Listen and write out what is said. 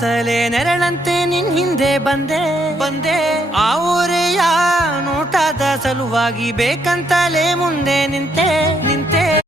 ಅಂತಲೇ ನೆರಳಂತೆ ನಿನ್ ಹಿಂದೆ ಬಂದೆ ಆ ಊರೆಯ ನೋಟದ ಸಲುವಾಗಿ ಬೇಕಂತಲೇ ಮುಂದೆ ನಿಂತೆ